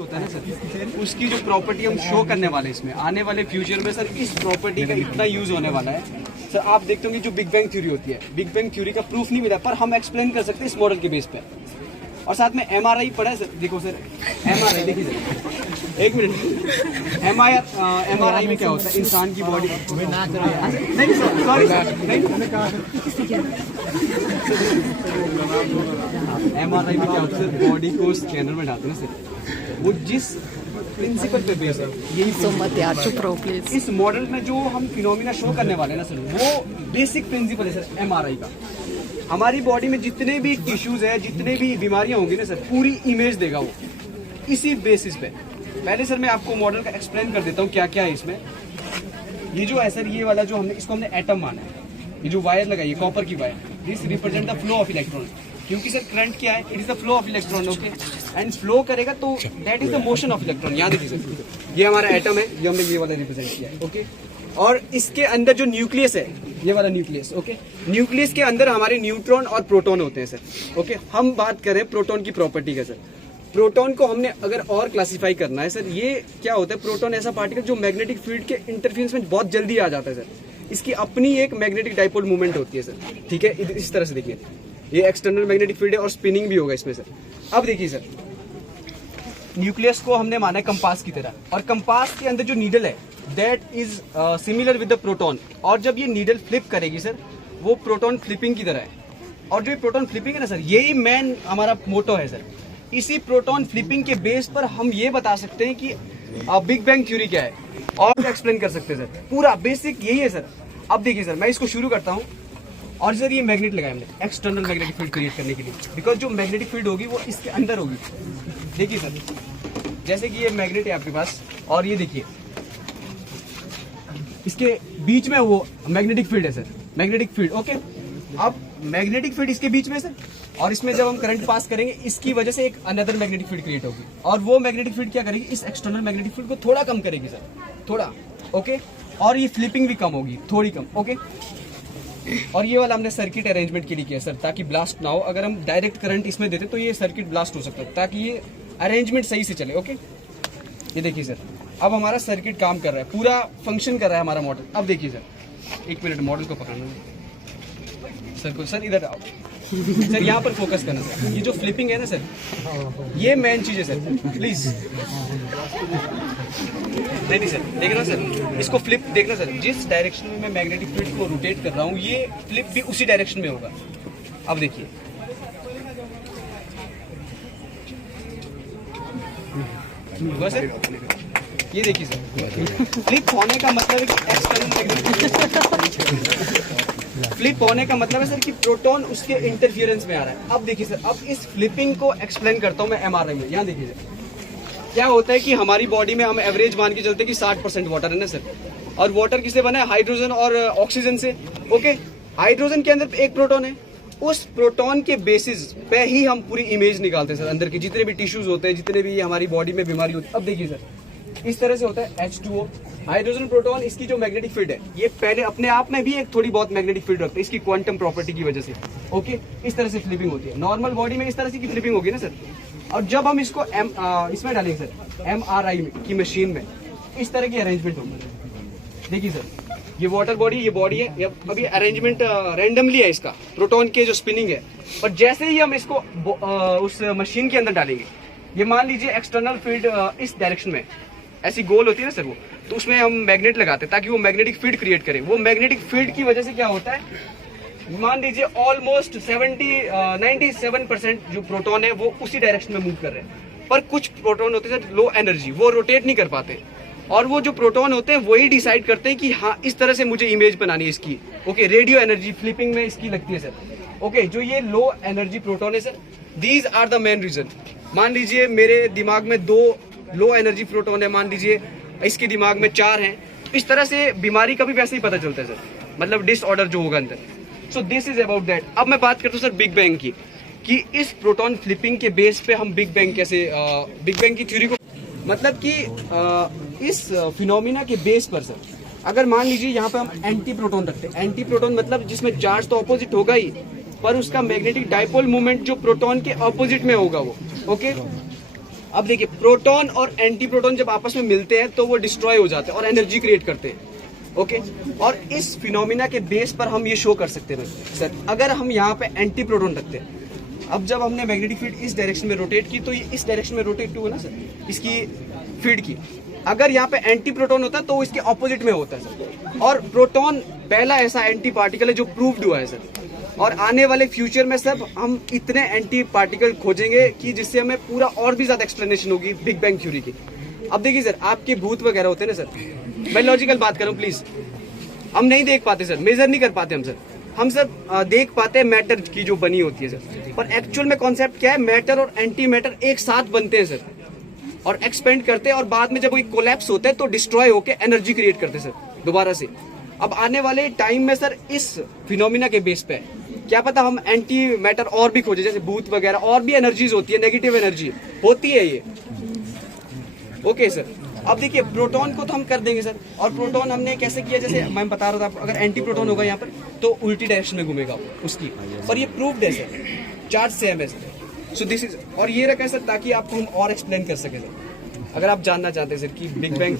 होता है ना सर, उसकी जो प्रॉपर्टी हम शो करने वाले हैं इसमें आने वाले फ्यूचर में सर, इस प्रॉपर्टी का इतना यूज होने वाला है सर। आप देखते होंगे जो बिग बैंग थ्योरी होती है, बिग बैंग थ्योरी का प्रूफ नहीं मिला, पर हम एक्सप्लेन कर सकते हैं इस मॉडल के बेस पे। और साथ में एमआरआई पढ़ा है सर, देखो सर एमआरआई देखिए सर, एक मिनट, एमआरआई में क्या होता है, इंसान की बॉडी नहीं सर, सॉरी सर, नहीं एमआरआई में क्या होता है सर, बॉडी को स्कैनर में डालते हैं सर, वो जिस प्रिंसिपल पे बेस है यही सो मत यार, चुप रहो प्लीज। इस मॉडल में जो हम फिनोमिना शो करने वाले हैं ना सर, वो बेसिक प्रिंसिपल है सर एमआरआई का। हमारी बॉडी में जितने भी टिश्यूज है, जितने भी बीमारियां होंगी ना सर, पूरी इमेज देगा वो इसी बेसिस पे। पहले सर मैं आपको मॉडल का एक्सप्लेन कर देता हूँ क्या क्या है इसमें। ये जो है सर, ये वाला जो हमने एटम माना है, ये जो वायर लगाई है कॉपर की wire, this represent the flow of electron. क्योंकि सर करंट क्या है, it is the flow of electron, okay, and flow करेगा तो that is the motion of electron. याद रखिए सर, ये हमारा एटम है, ये हमने ये वाला रिप्रेजेंट किया है, ओके। और इसके अंदर जो न्यूक्लियस है, ये वाला न्यूक्लियस, ओके, न्यूक्लियस के अंदर हमारे न्यूट्रॉन और प्रोटॉन होते हैं सर, ओके। हम बात करें प्रोटॉन की प्रॉपर्टी का सर, प्रोटॉन को हमने अगर और क्लासिफाई करना है सर, ये क्या होता है, प्रोटॉन ऐसा पार्टिकल जो मैग्नेटिक फील्ड के इंटरफेरेंस में बहुत जल्दी आ जाता है सर। इसकी अपनी एक मैग्नेटिक डाइपोल मूवमेंट होती है सर, ठीक है, इस तरह से देखिए, ये एक्सटर्नल मैग्नेटिक फील्ड है और स्पिनिंग भी होगा इसमें सर। अब देखिए सर, न्यूक्लियस को हमने माना है कंपास की तरह, और कंपास के अंदर जो नीडल है that is similar with the proton, और जब ये नीडल फ्लिप करेगी सर, वो प्रोटॉन फ्लिपिंग की तरह है। और जो ये प्रोटॉन फ्लिपिंग है ना सर, यही मेन हमारा मोटो है सर। इसी प्रोटॉन फ्लिपिंग के बेस पर हम ये बता सकते हैं कि बिग बैंग थ्योरी क्या है, और एक्सप्लेन कर सकते हैं सर। पूरा बेसिक यही है सर। अब देखिए सर, मैं इसको शुरू करता हूँ। और सर ये मैग्नेट लगाया हमने एक्सटर्नल मैग्नेटिक फील्ड क्रिएट करने के लिए, बिकॉज जो मैग्नेटिक फील्ड होगी वो इसके अंदर होगी। देखिए सर, जैसे कि ये मैग्नेट है आपके पास, और ये देखिए इसके बीच में वो मैग्नेटिक फील्ड है सर, मैग्नेटिक फील्ड, ओके। अब मैग्नेटिक फील्ड इसके बीच में सर, और इसमें जब हम करंट पास करेंगे, इसकी वजह से एक अनदर मैग्नेटिक फील्ड क्रिएट होगी, और वो मैग्नेटिक फील्ड क्या करेगी, इस एक्सटर्नल मैग्नेटिक फील्ड को थोड़ा कम करेगी सर, थोड़ा, ओके। और ये फ्लिपिंग भी कम होगी, थोड़ी कम, ओके। और ये वाला हमने सर्किट अरेंजमेंट के लिए किया सर, ताकि ब्लास्ट ना हो। अगर हम डायरेक्ट करंट इसमें देते तो ये सर्किट ब्लास्ट हो सकता है, ताकि ये अरेंजमेंट सही से चले, ओके। ये देखिए सर, अब हमारा सर्किट काम कर रहा है, पूरा फंक्शन कर रहा है हमारा मॉडल। अब देखिए सर, एक मिनट, मॉडल को पकड़ना सर को, सर इधर आओ सर, यहाँ पर फोकस करना सर। ये जो फ्लिपिंग है ना सर, ये मेन चीज है सर, प्लीज। नहीं सर, देखना सर, इसको फ्लिप देखना सर, जिस डायरेक्शन में मैं मैग्नेटिक फील्ड को रोटेट कर रहा हूँ, ये फ्लिप भी उसी डायरेक्शन में होगा। अब देखिए, हुआ सर, ये देखिए सर, फ्लिप होने का मतलब है कि एक्सटर्नल मैग्नेटिक फ्लिप होने का मतलब है सर कि प्रोटॉन उसके इंटरफियरेंस में आ रहा है। अब देखिए सर, अब इस फ्लिपिंग को एक्सप्लेन करता हूँ मैं एमआरआई में। यहाँ देखिए सर, क्या होता है कि हमारी बॉडी में हम एवरेज मान के चलते हैं कि 60% वाटर है ना सर, और वाटर किससे बना है, हाइड्रोजन और ऑक्सीजन से, ओके। हाइड्रोजन के अंदर एक प्रोटॉन है, उस प्रोटॉन के बेसिस पे ही हम पूरी इमेज निकालते हैं सर, अंदर के जितने भी टिश्यूज होते हैं, जितने भी हमारी बॉडी में बीमारी होती है। अब देखिए सर, इस तरह से होता है H2O, हाइड्रोजन प्रोटॉन, इसकी जो मैग्नेटिक फील्ड है, ये पहले अपने आप में भी एक थोड़ी बहुत मैग्नेटिक फील्ड रखता है, इसकी क्वांटम प्रॉपर्टी की वजह से, ओके। इस तरह से फ्लिपिंग होती है नॉर्मल बॉडी में, इस तरह से की फ्लिपिंग होगी ना सर। और जब हम इसको इसमें डालेंगे सर, एमआरआई की मशीन में, इस तरह की अरेंजमेंट होगी। देखिए सर, ये वाटर बॉडी, ये बॉडी है, अभी अरेंजमेंट रैंडमली है इसका, प्रोटॉन के जो स्पिनिंग है। और जैसे ही हम इसको उस मशीन के अंदर डालेंगे, ये मान लीजिए एक्सटर्नल फील्ड इस डायरेक्शन में ऐसी गोल होती है ना सर वो, तो उसमें हम मैग्नेट लगाते हैं ताकि वो मैग्नेटिक फील्ड क्रिएट करे। वो मैग्नेटिक फील्ड की वजह से क्या होता है, मान लीजिए ऑलमोस्ट 97% जो प्रोटॉन है वो उसी डायरेक्शन में मूव कर रहे हैं। पर कुछ प्रोटॉन होते हैं लो एनर्जी, वो रोटेट नहीं कर पाते, और वो जो प्रोटॉन होते हैं वही डिसाइड करते हैं कि हाँ इस तरह से मुझे इमेज बनानी है इसकी, ओके। रेडियो एनर्जी फ्लिपिंग में इसकी लगती है सर, ओके। जो ये लो एनर्जी प्रोटॉन है sir, these are the main reason. मान लीजिए मेरे दिमाग में 2 लो एनर्जी प्रोटॉन है, मान लीजिए इसके दिमाग में 4 हैं, इस तरह से बीमारी का भी वैसे ही पता चलता है सर, मतलब डिसऑर्डर जो होगा अंदर। So this is about that. अब मैं बात करता हूँ सर बिग बैंग की, कि इस प्रोटॉन फ्लिपिंग के बेस पे हम बिग बैंग कैसे, बिग बैंग की थ्योरी को, मतलब कि इस फिनोमिना के बेस पर सर, अगर मान लीजिए यहाँ पे हम एंटी प्रोटॉन रखते हैं, एंटी प्रोटॉन मतलब जिसमें चार्ज तो ऑपोजिट होगा ही, पर उसका मैग्नेटिक डाइपोल मूवमेंट जो प्रोटॉन के ऑपोजिट में होगा वो, ओके। अब देखिए प्रोटॉन और एंटी प्रोटॉन जब आपस में मिलते हैं तो वो डिस्ट्रॉय हो जाते हैं और एनर्जी क्रिएट करते हैं। ओके, और इस फिनोमिना के बेस पर हम ये शो कर सकते हैं सर, अगर हम यहाँ पे एंटी प्रोटॉन रखते हैं, अब जब हमने मैग्नेटिक फील्ड इस डायरेक्शन में रोटेट की तो ये इस डायरेक्शन में रोटेट हुआ ना सर, इसकी फील्ड की। अगर यहाँ पे एंटी प्रोटॉन होता है तो वो इसके ऑपोजिट में होता है सर। और प्रोटॉन पहला ऐसा एंटी पार्टिकल है जो प्रूव्ड हुआ है सर, और आने वाले फ्यूचर में सब हम इतने एंटी पार्टिकल खोजेंगे कि जिससे हमें पूरा और भी ज्यादा एक्सप्लेनेशन होगी बिग बैंग थ्योरी की। अब देखिए सर, आपके भूत वगैरह होते हैं ना सर, मैं लॉजिकल बात करूं प्लीज, हम नहीं देख पाते सर, मेजर नहीं कर पाते हम सर देख पाते हैं मैटर की जो बनी होती है सर, पर एक्चुअल में कॉन्सेप्ट क्या है, मैटर और एंटी मैटर एक साथ बनते हैं सर और एक्सपेंड करते हैं, और बाद में जब वो कोलैप्स होते हैं तो डिस्ट्रॉय होकर एनर्जी क्रिएट करते हैं सर दोबारा से। अब आने वाले टाइम में सर इस फिनोमिना के बेस पे क्या पता हम एंटी मैटर और भी खोजे, जैसे भूत वगैरह और भी एनर्जीज होती है, नेगेटिव एनर्जी होती है ये। ओके सर, अब देखिए प्रोटॉन को तो हम कर देंगे सर, और प्रोटॉन हमने कैसे किया, जैसे मैं बता रहा था, अगर एंटी प्रोटॉन होगा यहाँ पर तो उल्टी डायरेक्शन में घूमेगा उसकी, पर ये प्रूव्ड है सर, चार्ज सेम है सर। सो दिस इज, और ये रखा है सर ताकि आपको हम और एक्सप्लेन कर सके सर, अगर आप जानना चाहते हैं सर कि बिग बैंग